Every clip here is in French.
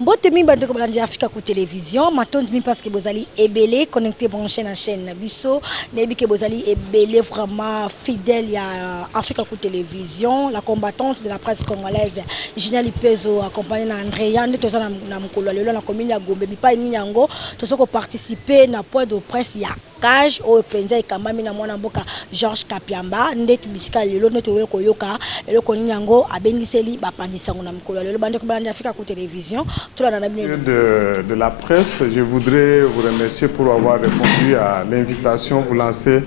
Mbotemi bandeko balandi Africa ku télévision matondi mi parce que bozali ebélé connecté branché na chaîne biso nebi que bozali ebélé vraiment fidèle à Africa ku télévision la combattante de la presse congolaise Gina Lipezo accompagnée na Andrea nde toza na mukolo lelo na commune ya Gombe bipa ni nyango tozoko participer na point de presse ya cage au penza ikamami na mwana mboka Georges Kapiamba ndetu bisika lelo ndetu we koyoka eloko ni nyango abengiseli bapandisango na mukolo lelo bandeko balandi Africa ku télévision. De la presse, je voudrais vous remercier pour avoir répondu à l'invitation vous lancer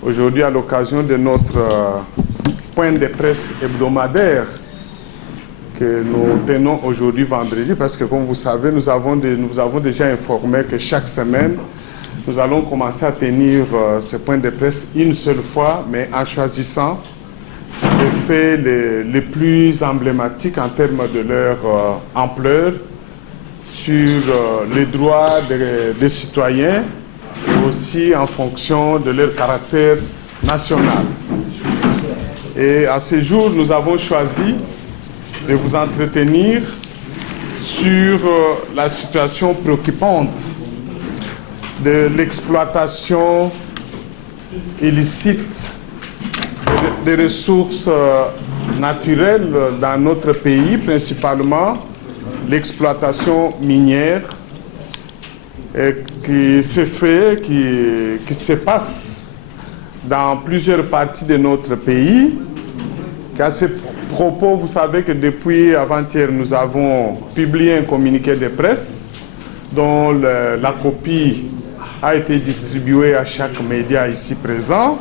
aujourd'hui à l'occasion de notre point de presse hebdomadaire que nous tenons aujourd'hui vendredi parce que comme vous savez, nous avons déjà informé que chaque semaine, nous allons commencer à tenir ce point de presse une seule fois, mais en choisissant les faits les plus emblématiques en termes de leur ampleur sur les droits des citoyens et aussi en fonction de leur caractère national. Et à ce jour, nous avons choisi de vous entretenir sur la situation préoccupante de l'exploitation illicite des ressources naturelles dans notre pays, principalement l'exploitation minière qui se fait, qui se passe dans plusieurs parties de notre pays. À ce propos, vous savez que depuis avant-hier, nous avons publié un communiqué de presse dont la copie a été distribuée à chaque média ici présent.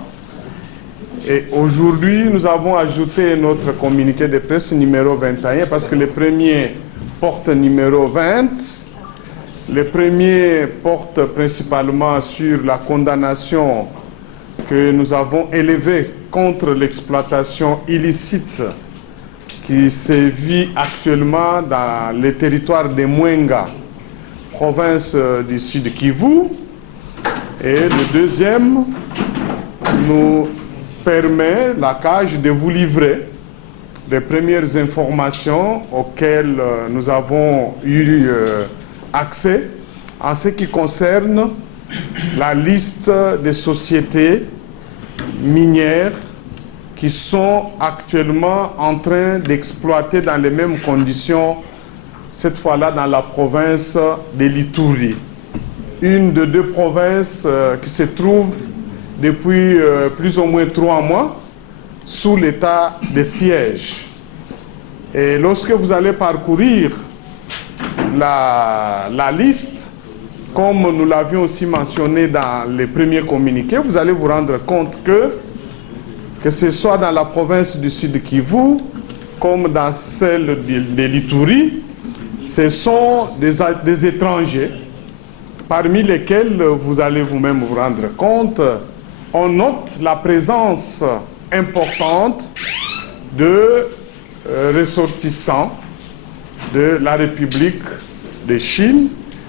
Et aujourd'hui, nous avons ajouté notre communiqué de presse numéro 21 parce que le premier porte numéro 20. Le premier porte principalement sur la condamnation que nous avons élevée contre l'exploitation illicite qui sévit actuellement dans le territoire de Mwenga, province du Sud Kivu. Et le deuxième nous permet, la cage, de vous livrer les premières informations auxquelles nous avons eu accès en ce qui concerne la liste des sociétés minières qui sont actuellement en train d'exploiter dans les mêmes conditions, cette fois-là dans la province de l'Ituri. Une de deux provinces qui se trouve depuis plus ou moins 3 mois sous l'état de siège. Et lorsque vous allez parcourir la liste, comme nous l'avions aussi mentionné dans les premiers communiqués, vous allez vous rendre compte que ce soit dans la province du Sud Kivu, comme dans celle de l'Ituri, ce sont des étrangers, parmi lesquels vous allez vous-même vous rendre compte. On note la présence importante de ressortissants de la République de Chine,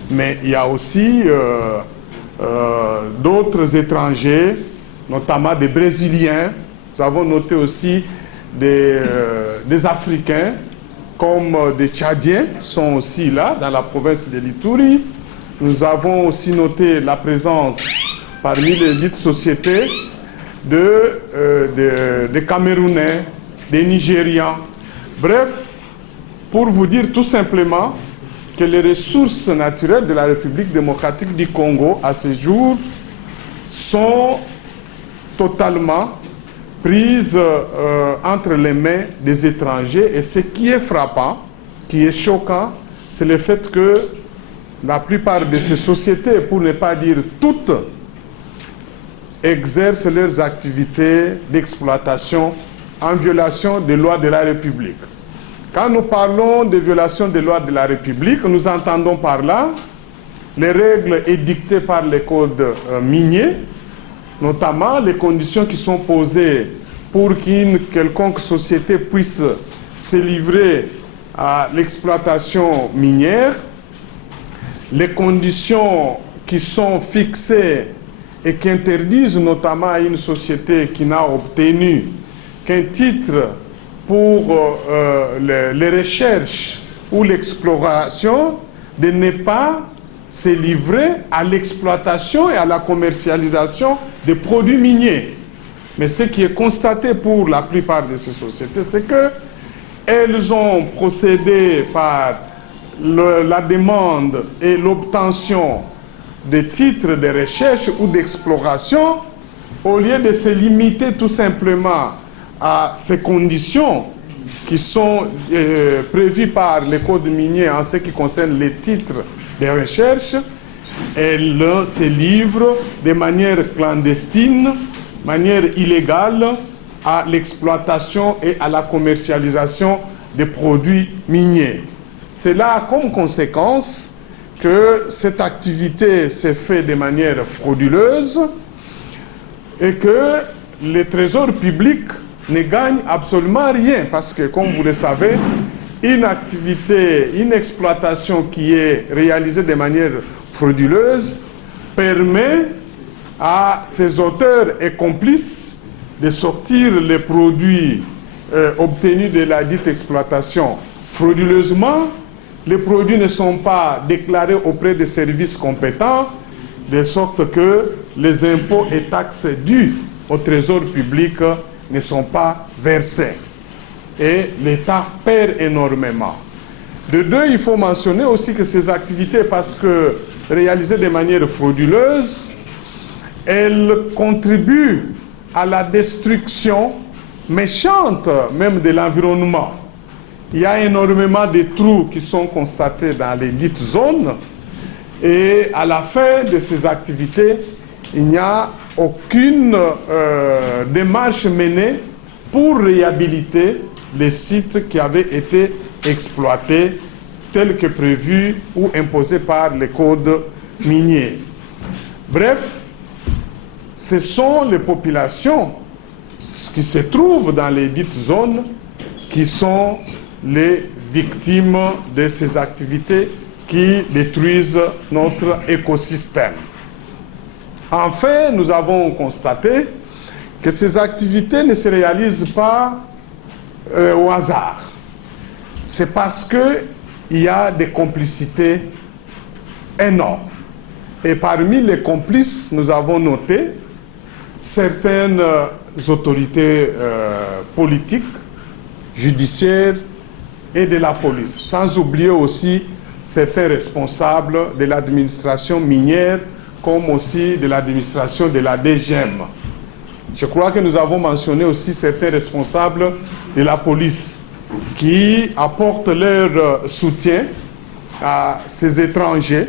mais il y a aussi d'autres étrangers, notamment des Brésiliens. Nous avons noté aussi des Africains, comme des Tchadiens sont aussi là, dans la province de l'Ituri. Nous avons aussi noté la présence parmi les dites sociétés des Camerounais, des Nigérians. Bref, pour vous dire tout simplement que les ressources naturelles de la République démocratique du Congo, à ce jour, sont totalement prises entre les mains des étrangers. Et ce qui est frappant, qui est choquant, c'est le fait que la plupart de ces sociétés, pour ne pas dire toutes, exercent leurs activités d'exploitation en violation des lois de la République. Quand nous parlons de violation des lois de la République, nous entendons par là les règles édictées par les codes miniers, notamment les conditions qui sont posées pour qu'une quelconque société puisse se livrer à l'exploitation minière, les conditions qui sont fixées et qui interdisent notamment à une société qui n'a obtenu qu'un titre pour les recherches ou l'exploration, de ne pas se livrer à l'exploitation et à la commercialisation des produits miniers. Mais ce qui est constaté pour la plupart de ces sociétés, c'est qu'elles ont procédé par la demande et l'obtention de titres de recherche ou d'exploration, au lieu de se limiter tout simplement à ces conditions qui sont prévues par les codes miniers en ce qui concerne les titres de recherche, elles se livrent de manière clandestine, manière illégale, à l'exploitation et à la commercialisation des produits miniers. Cela a comme conséquence que cette activité s'est faite de manière frauduleuse et que le trésor public ne gagne absolument rien parce que, comme vous le savez, une activité, une exploitation qui est réalisée de manière frauduleuse permet à ses auteurs et complices de sortir les produits obtenus de la dite exploitation frauduleusement. Les produits ne sont pas déclarés auprès des services compétents, de sorte que les impôts et taxes dus au trésor public ne sont pas versés. Et l'État perd énormément. De deux, il faut mentionner aussi que ces activités, parce que réalisées de manière frauduleuse, elles contribuent à la destruction méchante même de l'environnement. Il y a énormément de trous qui sont constatés dans les dites zones et à la fin de ces activités, il n'y a aucune démarche menée pour réhabiliter les sites qui avaient été exploités tels que prévus ou imposés par les codes miniers. Bref, ce sont les populations qui se trouvent dans les dites zones qui sont les victimes de ces activités qui détruisent notre écosystème. Enfin, nous avons constaté que ces activités ne se réalisent pas au hasard. C'est parce qu'il y a des complicités énormes. Et parmi les complices, nous avons noté certaines autorités politiques, judiciaires et de la police, sans oublier aussi certains responsables de l'administration minière, comme aussi de l'administration de la DGM. Je crois que nous avons mentionné aussi certains responsables de la police qui apportent leur soutien à ces étrangers,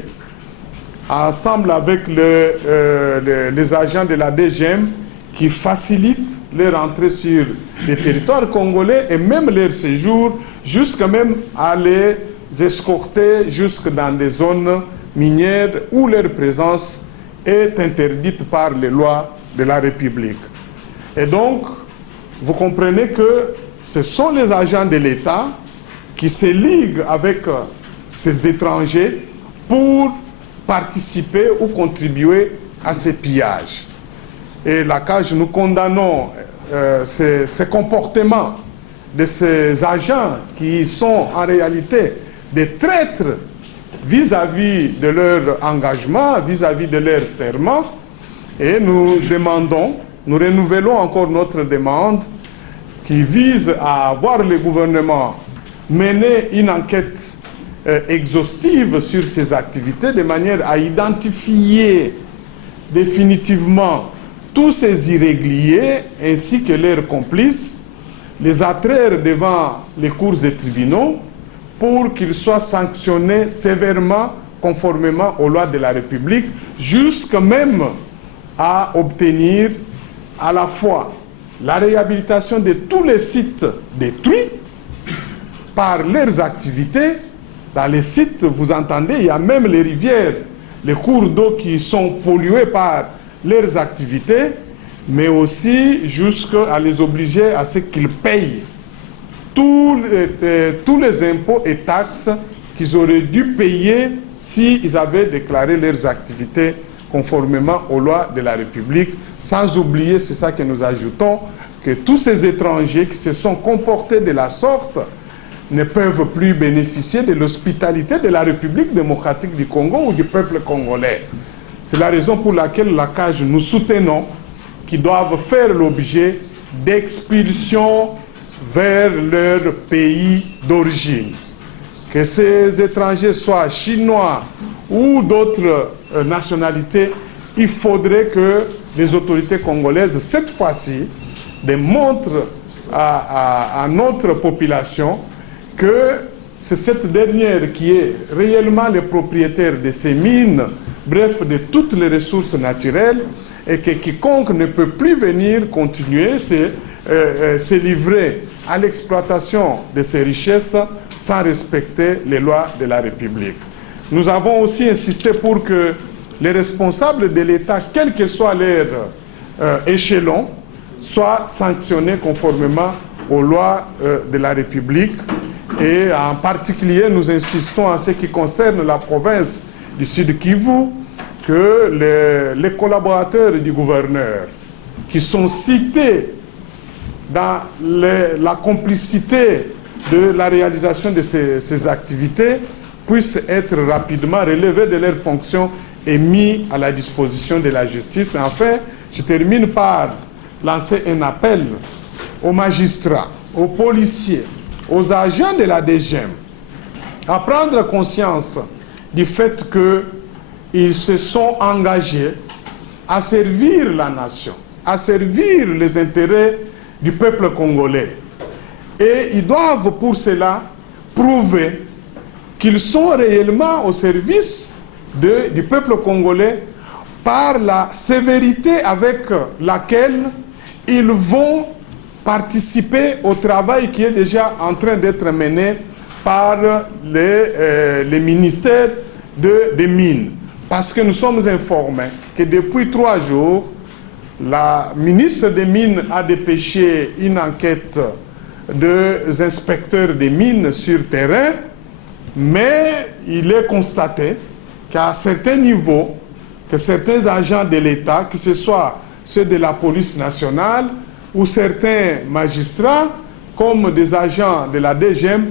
ensemble avec les agents de la DGM qui facilitent leur entrée sur les territoires congolais et même leur séjour, jusqu'à même à les escorter jusque dans des zones minières où leur présence est interdite par les lois de la République. Et donc, vous comprenez que ce sont les agents de l'État qui se liguent avec ces étrangers pour participer ou contribuer à ces pillages. Et la CAJ, nous condamnons ces comportements de ces agents qui sont en réalité des traîtres vis-à-vis de leur engagement, vis-à-vis de leur serment. Et nous demandons, nous renouvelons encore notre demande qui vise à voir le gouvernement mener une enquête exhaustive sur ces activités de manière à identifier définitivement tous ces irréguliers ainsi que leurs complices, les attraire devant les cours et tribunaux pour qu'ils soient sanctionnés sévèrement conformément aux lois de la République, jusqu'à même à obtenir à la fois la réhabilitation de tous les sites détruits par leurs activités. Dans les sites, vous entendez, il y a même les rivières, les cours d'eau qui sont pollués par leurs activités, mais aussi jusqu'à les obliger à ce qu'ils payent tous les impôts et taxes qu'ils auraient dû payer s'ils avaient déclaré leurs activités conformément aux lois de la République, sans oublier, c'est ça que nous ajoutons, que tous ces étrangers qui se sont comportés de la sorte ne peuvent plus bénéficier de l'hospitalité de la République démocratique du Congo ou du peuple congolais. C'est la raison pour laquelle la CAJ, nous soutenons qu'ils doivent faire l'objet d'expulsion vers leur pays d'origine. Que ces étrangers soient chinois ou d'autres nationalités, il faudrait que les autorités congolaises, cette fois-ci, démontrent à notre population que c'est cette dernière qui est réellement le propriétaire de ces mines, bref, de toutes les ressources naturelles, et que quiconque ne peut plus venir continuer se livrer à l'exploitation de ces richesses sans respecter les lois de la République. Nous avons aussi insisté pour que les responsables de l'État, quel que soit leur échelon, soient sanctionnés conformément aux lois de la République. Et en particulier, nous insistons en ce qui concerne la province du Sud Kivu, que les collaborateurs du gouverneur qui sont cités dans la complicité de la réalisation de ces activités puissent être rapidement relevés de leurs fonctions et mis à la disposition de la justice. Enfin, je termine par lancer un appel aux magistrats, aux policiers, aux agents de la DGM à prendre conscience du fait qu'ils se sont engagés à servir la nation, à servir les intérêts du peuple congolais. Et ils doivent pour cela prouver qu'ils sont réellement au service du peuple congolais par la sévérité avec laquelle ils vont participer au travail qui est déjà en train d'être mené par les ministères des Mines. Parce que nous sommes informés que depuis 3 jours, la ministre des Mines a dépêché une enquête des inspecteurs des mines sur terrain, mais il est constaté qu'à certains niveaux, que certains agents de l'État, que ce soit ceux de la police nationale ou certains magistrats, comme des agents de la DGM,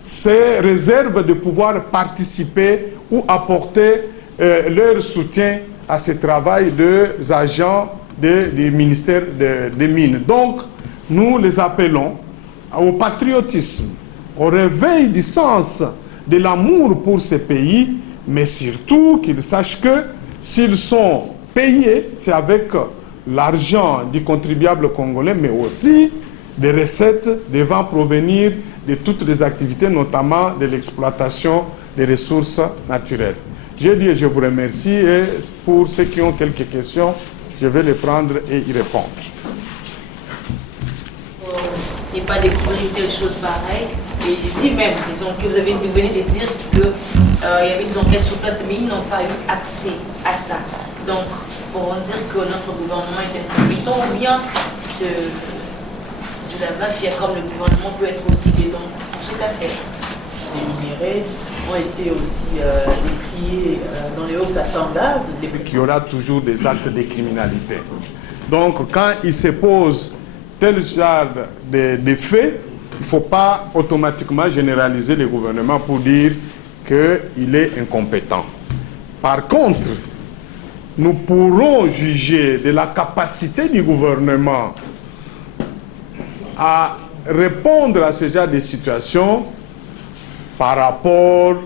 se réservent de pouvoir participer ou apporter leur soutien à ce travail des agents du ministère des Mines. Donc, nous les appelons au patriotisme, au réveil du sens de l'amour pour ce pays, mais surtout qu'ils sachent que s'ils sont payés, c'est avec l'argent du contribuable congolais, mais aussi des recettes devant provenir de toutes les activités, notamment de l'exploitation des ressources naturelles. J'ai dit et je vous remercie, et pour ceux qui ont quelques questions, je vais les prendre et y répondre. Et pas découvrir telle chose pareille. Et ici même, disons que vous venez de dire qu'il y avait des enquêtes sur place, mais ils n'ont pas eu accès à ça. Donc, pour dire que notre gouvernement est incompétent, ou bien de la mafia, comme le gouvernement peut être aussi dedans pour cette affaire. Les minéraux ont été aussi décriés dans les Hauts-Katanga. Il y aura toujours des actes de criminalité. Donc, quand il se pose tel genre de faits, il ne faut pas automatiquement généraliser le gouvernement pour dire qu'il est incompétent. Par contre, nous pourrons juger de la capacité du gouvernement à répondre à ce genre de situation par rapport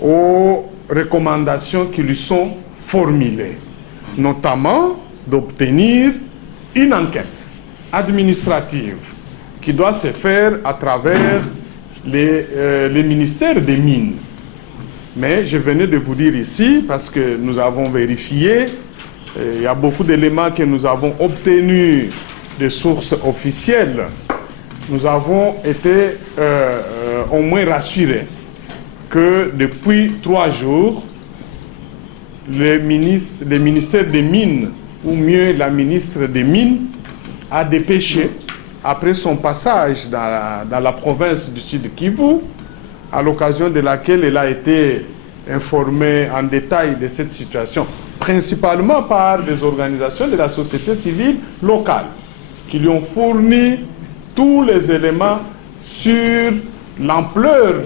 aux recommandations qui lui sont formulées, notamment d'obtenir une enquête administrative qui doit se faire à travers les ministères des Mines. Mais je venais de vous dire ici, parce que nous avons vérifié, il y a beaucoup d'éléments que nous avons obtenus de sources officielles. Nous avons été au moins rassurés que depuis 3 jours, le ministère des Mines, ou mieux la ministre des Mines, a dépêché, après son passage dans la province du Sud Kivu, à l'occasion de laquelle elle a été informée en détail de cette situation, principalement par des organisations de la société civile locale, qui lui ont fourni tous les éléments sur l'ampleur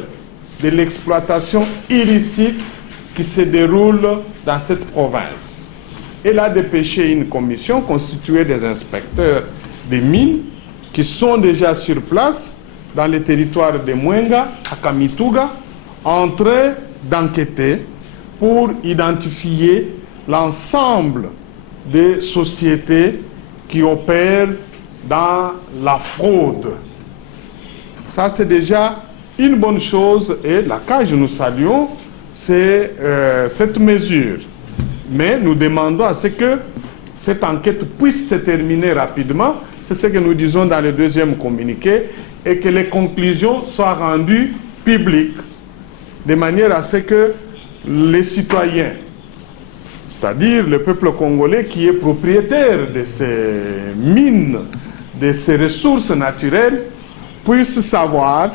de l'exploitation illicite qui se déroule dans cette province. Elle a dépêché une commission constituée des inspecteurs des mines qui sont déjà sur place dans les territoires de Mwenga, à Kamituga, en train d'enquêter pour identifier l'ensemble des sociétés qui opèrent dans la fraude. Ça, c'est déjà une bonne chose et la CAGE, nous saluons cette mesure. Mais nous demandons à ce que cette enquête puisse se terminer rapidement. C'est ce que nous disons dans le deuxième communiqué et que les conclusions soient rendues publiques de manière à ce que les citoyens, c'est-à-dire le peuple congolais qui est propriétaire de ces mines, de ces ressources naturelles, puissent savoir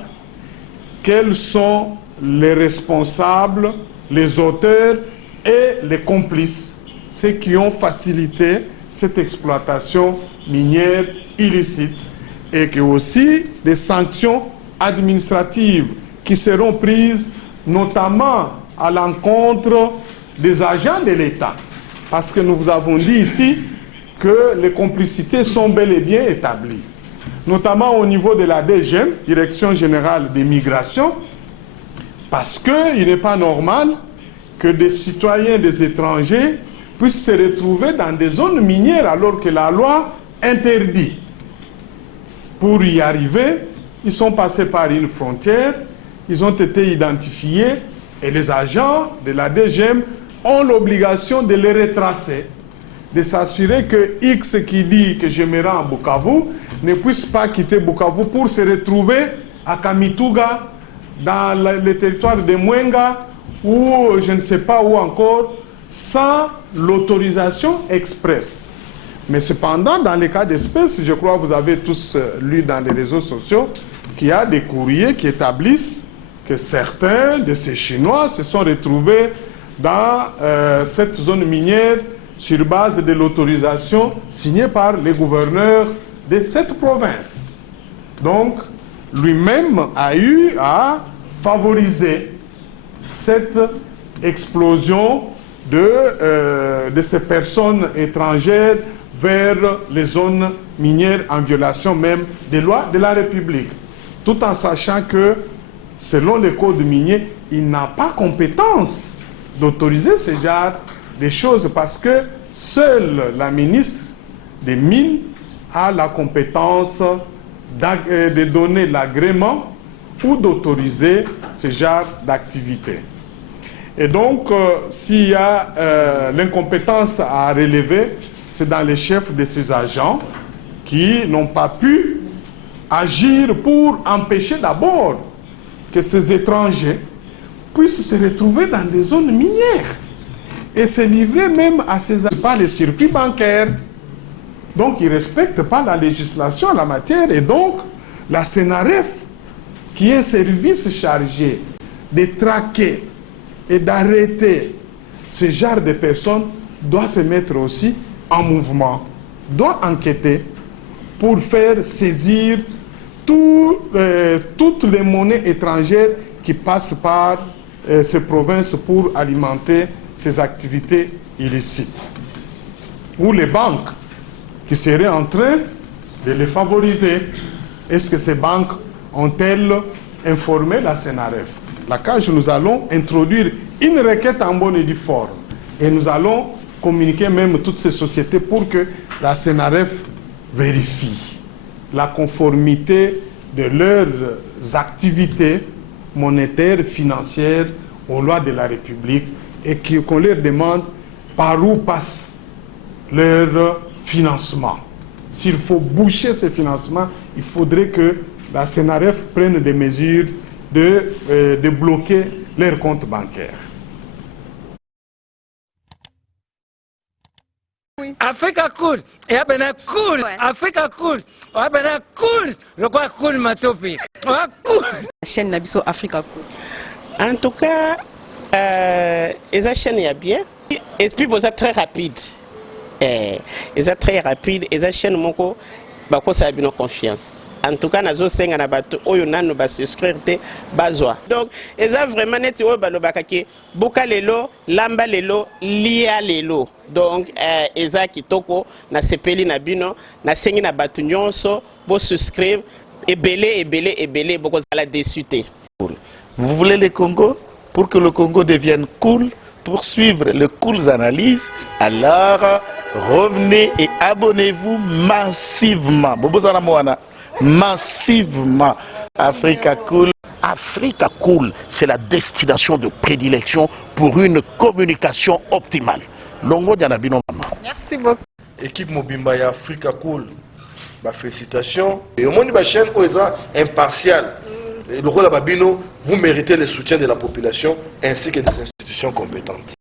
quels sont les responsables, les auteurs et les complices, ceux qui ont facilité cette exploitation minière illicite, et que aussi des sanctions administratives qui seront prises notamment à l'encontre des agents de l'État. Parce que nous vous avons dit ici que les complicités sont bel et bien établies, notamment au niveau de la DGM, Direction Générale des Migrations, parce qu'il n'est pas normal que des citoyens des étrangers puissent se retrouver dans des zones minières alors que la loi interdit. Pour y arriver, ils sont passés par une frontière, ils ont été identifiés et les agents de la DGM ont l'obligation de les retracer, de s'assurer que X qui dit que je me rends à Bukavu ne puisse pas quitter Bukavu pour se retrouver à Kamituga, dans le territoire de Mwenga, ou je ne sais pas où encore, sans l'autorisation expresse. Mais cependant, dans les cas d'espèce, je crois que vous avez tous lu dans les réseaux sociaux qu'il y a des courriers qui établissent que certains de ces Chinois se sont retrouvés dans cette zone minière sur base de l'autorisation signée par les gouverneurs de cette province. Donc, lui-même a eu à favoriser cette explosion de ces personnes étrangères vers les zones minières en violation même des lois de la République. Tout en sachant que, selon les codes miniers, il n'a pas compétence d'autoriser ce genre de choses parce que seule la ministre des Mines a la compétence de donner l'agrément ou d'autoriser ce genre d'activité. Et donc, s'il y a l'incompétence à relever, c'est dans les chefs de ces agents qui n'ont pas pu agir pour empêcher d'abord que ces étrangers puissent se retrouver dans des zones minières et se livrer même à ces pas les circuits bancaires. Donc, ils ne respectent pas la législation en la matière. Et donc, la CNRF, qui est un service chargé de traquer et d'arrêter ce genre de personnes, doit se mettre aussi en mouvement, doit enquêter pour faire saisir toutes les monnaies étrangères qui passent par ces provinces pour alimenter ces activités illicites. Ou les banques qui seraient en train de les favoriser. Est-ce que ces banques ont-elles informé la CNRF? La CAGE, nous allons introduire une requête en bonne et due forme. Et nous allons communiquer même toutes ces sociétés pour que la CNRF vérifie la conformité de leurs activités monétaires, financières aux lois de la République et qu'on leur demande par où passe leur financement. S'il faut boucher ces financements, il faudrait que la CNRF prenne des mesures de bloquer leurs comptes bancaires. Africa cool, et abena cool, Africa cool, abena cool, le quoi cool matopi, cool. Chaîne Nabiso Africa cool. En tout cas, les chaînes y a bien, et puis vous êtes très rapide. Ils sont très rapides, et les chaînes moko, bako ça a bien confiance. En tout cas, nazo senga na bato oyo nanu ba souscrire te bazwa. Donc, eza vraiment neti oyo balobaka ke buka lelo, lamba lelo, lia lelo. Donc, eza kitoko na sepeli na bino, na sengi na bato nyonso bo souscrire ebele boko zala déçu te. Vous voulez le Congo? Pour que le Congo devienne cool, pour suivre les cools analyses, alors revenez et abonnez-vous massivement. Bobozana Moana. Massivement. Africa Cool. Africa Cool, c'est la destination de prédilection pour une communication optimale. Longo Dianabino Mama. Merci beaucoup. Équipe Mobimba et Africa Cool, félicitations. Et au monde de la chaîne, impartial. Le rôle de Babino, vous méritez le soutien de la population ainsi que des institutions compétentes.